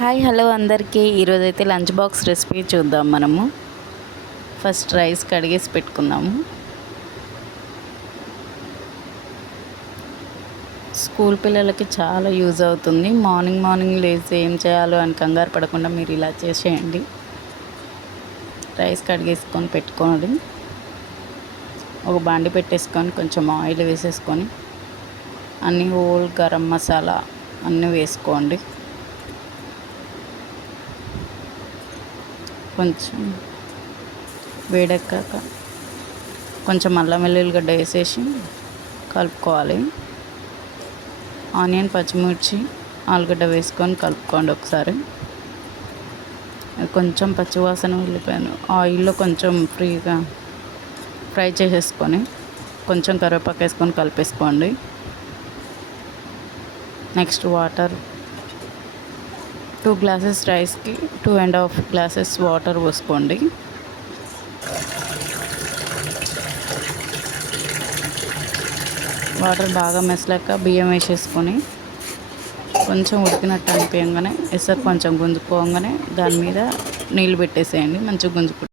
Hi hello అందరికీ ఈరోజైతే lunch box recipe చూద్దాం. మనము ఫస్ట్ రైస్ కడిగేసి పెట్టుకుందాము. స్కూల్ పిల్లలకి చాలా యూజ్ అవుతుంది. మార్నింగ్ లేచి ఏం చేయాలో అని కంగారు పడకుండా మీరు ఇలా చేసేయండి. రైస్ కడిగేసుకొని పెట్టుకోండి. ఒక బాండి పెట్టేసుకొని కొంచెం ఆయిల్ వేసేసుకొని అన్నీ హోల్ గరం మసాలా అన్నీ వేసుకోండి. కొంచెం వేడెక్కాక కొంచెం అల్లం వెల్లుల్లిగడ్డ వేసేసి కలుపుకోవాలి. ఆనియన్, పచ్చిమిర్చి, ఆలుగడ్డ వేసుకొని కలుపుకోండి ఒకసారి. కొంచెం పచ్చివాసన వెళ్ళిపోయాను ఆయిల్లో కొంచెం ఫ్రీగా ఫ్రై చేసేసుకొని కొంచెం కరివేపాకు వేసుకొని కలిపేసుకోండి. నెక్స్ట్ వాటర్ 2 గ్లాసెస్ రైస్కి 2.5 గ్లాసెస్ వాటర్ పోసుకోండి. వాటర్ బాగా మెసలాక బియ్యం వేసేసుకొని కొంచెం ఉడికినట్టు అనిపించగానే ఎసరు కొంచెం గుంజుకోగానే దాని మీద నీళ్ళు పెట్టేసేయండి. మంచిగా గుంజుకుంటుంది.